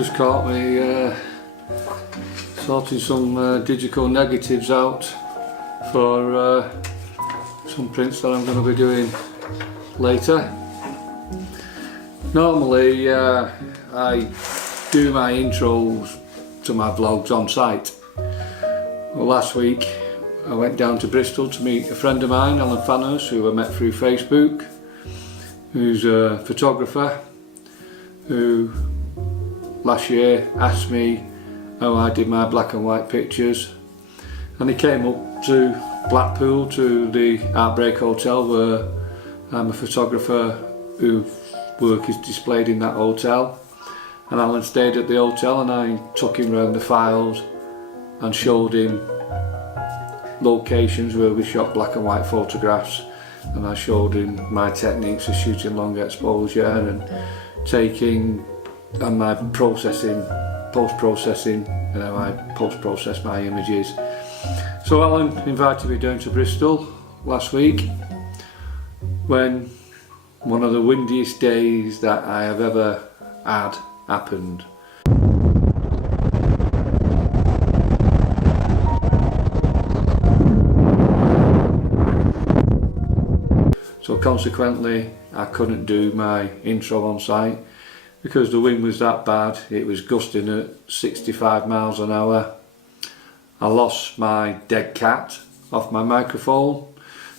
just caught me sorting some digital negatives out for some prints that I'm going to be doing later. Normally I do my intros to my vlogs on site. Well, last week I went down to Bristol to meet a friend of mine, Alan Fanners, who I met through Facebook, who's a photographer who last year asked me how I did my black and white pictures, and he came up to Blackpool to the Outbreak Hotel, where I'm a photographer whose work is displayed in that hotel, and Alan stayed at the hotel and I took him round the files and showed him locations where we shot black and white photographs, and I showed him my techniques of shooting long exposure and taking and my processing, post-processing, and how I post-process my images. So Alan invited me down to Bristol last week when one of the windiest days that I have ever had happened. So consequently I couldn't do my intro on site because the wind was that bad. It was gusting at 65 miles an hour. I lost my dead cat off my microphone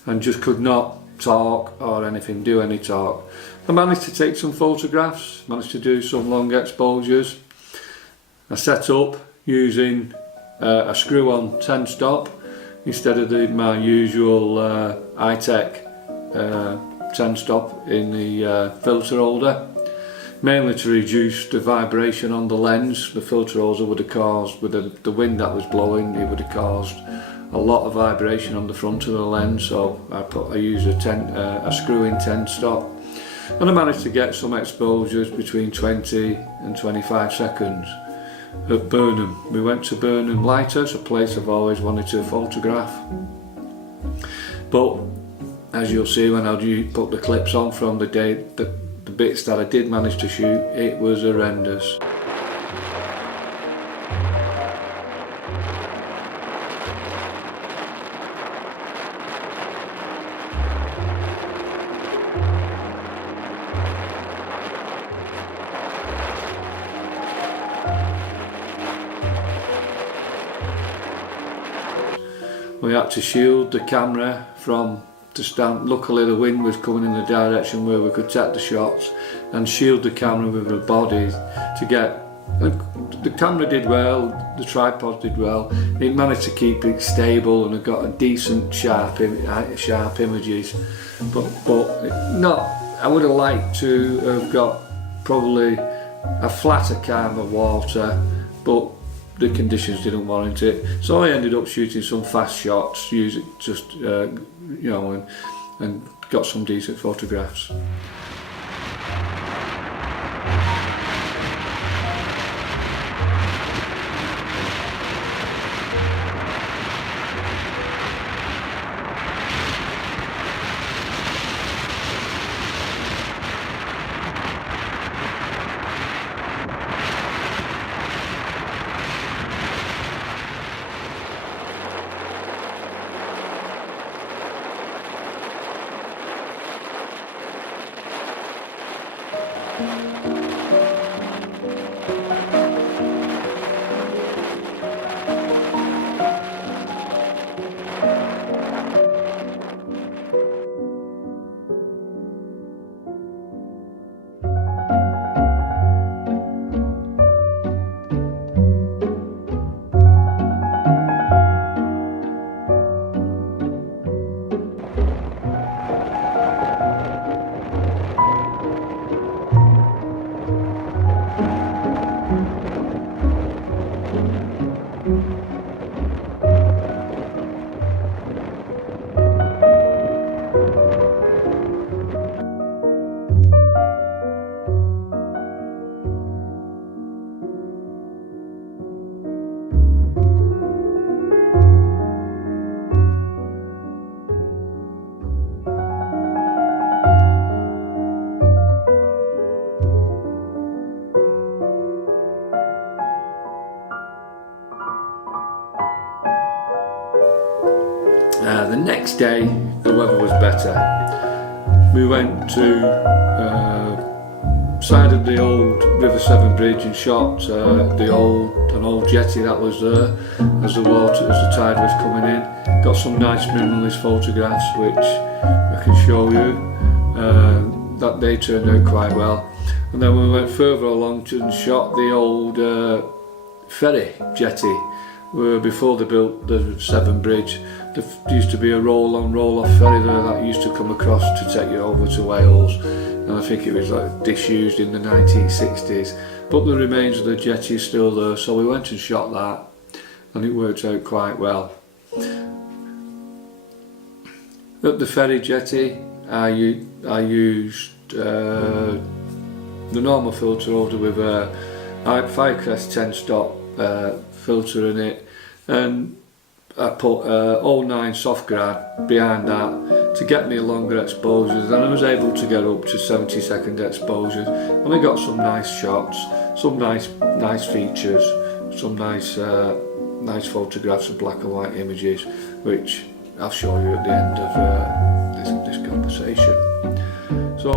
and just could not talk or anything, do any talk. I managed to take some photographs, managed to do some long exposures. I set up using a screw-on 10-stop instead of my usual high-tech 10-stop in the filter holder, mainly to reduce the vibration on the lens. The filter holder would have caused, with the wind that was blowing, it would have caused a lot of vibration on the front of the lens, so I used a screw-in 10-stop, and I managed to get some exposures between 20 and 25 seconds at Burnham. We went to Burnham Lighthouse, a place I've always wanted to photograph, but as you'll see when I put the clips on from the day, the bits that I did manage to shoot, it was horrendous. We had to shield the camera from the stand. Luckily the wind was coming in the direction where we could take the shots, and shield the camera with a body to get, the camera did well, the tripod did well, it managed to keep it stable and it got a decent sharp images, but not, I would have liked to have got probably a flatter calm of water, but the conditions didn't warrant it, so I ended up shooting some fast shots, using just you know, and got some decent photographs. next day the weather was better. We went to side of the old River Severn Bridge and shot an old jetty that was there as the tide was coming in. Got some nice minimalist photographs which I can show you. That day turned out quite well. And then we went further along and shot the old ferry jetty, where before they built the Severn Bridge there used to be a roll-on roll-off ferry there that used to come across to take you over to Wales, and I think it was like disused in the 1960s, but the remains of the jetty is still there, so we went and shot that and it worked out quite well. At the ferry jetty I used the normal filter holder with a Firecrest 10 stop filter in it, and I put 09 soft grad behind that to get me longer exposures, and I was able to get up to 70-second exposures, and I got some nice shots, some nice features, some nice photographs of black and white images, which I'll show you at the end of this conversation. So.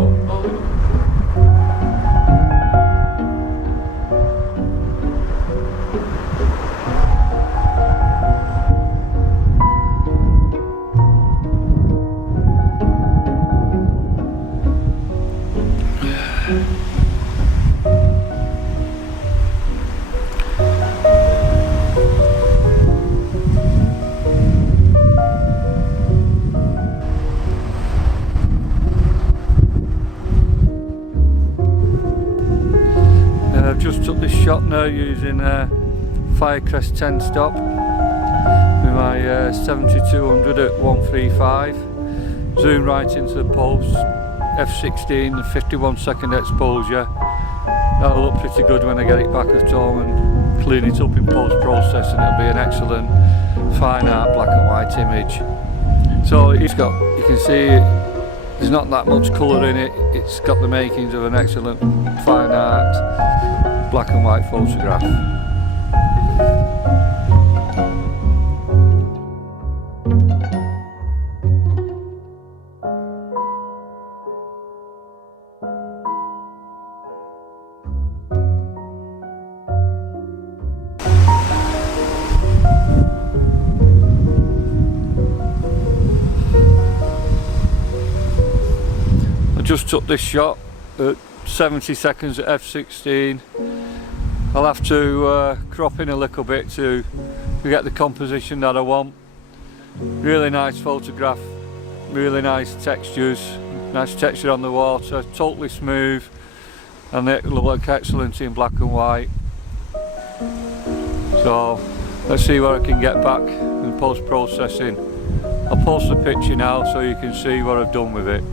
I've just took this shot now using Firecrest 10 stop with my 7200 at 135. Zoom right into the post, f16 and 51-second exposure. That'll look pretty good when I get it back at home and clean it up in post-processing. It'll be an excellent fine art black and white image. So it's got, you can see there's not that much colour in it. It's got the makings of an excellent fine art black and white photograph. I just took this shot at 70 seconds at f16. I'll have to crop in a little bit to get the composition that I want. Really nice photograph, really nice textures, nice texture on the water, totally smooth, and it will look excellent in black and white. So let's see what I can get back in post-processing. I'll post the picture now so you can see what I've done with it.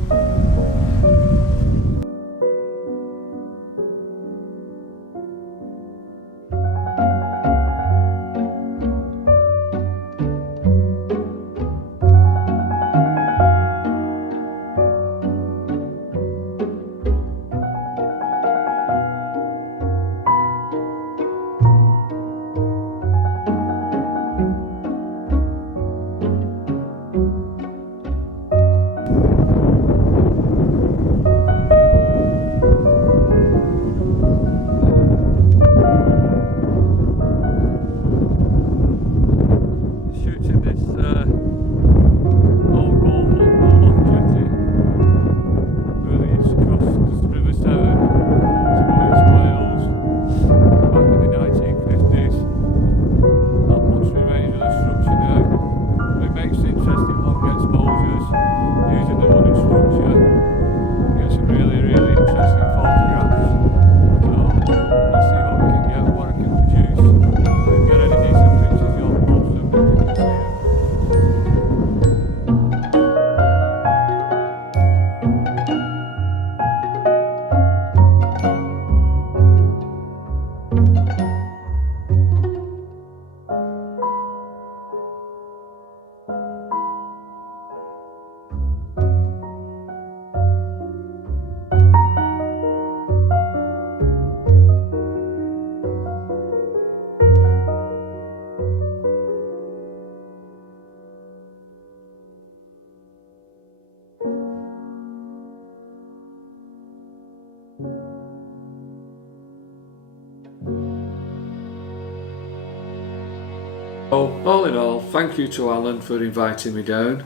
All in all, thank you to Alan for inviting me down.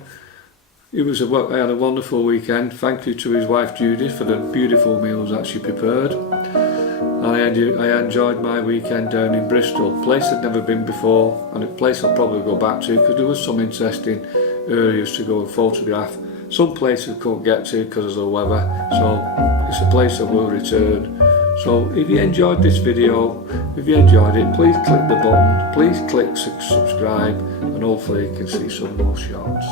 I had a wonderful weekend. Thank you to his wife Judith for the beautiful meals that she prepared. And I enjoyed my weekend down in Bristol, a place I'd never been before, and a place I'll probably go back to because there was some interesting areas to go and photograph. Some places I couldn't get to because of the weather, so it's a place I will return. So if you enjoyed this video, if you enjoyed it, please click the button, please click subscribe, and hopefully you can see some more shots.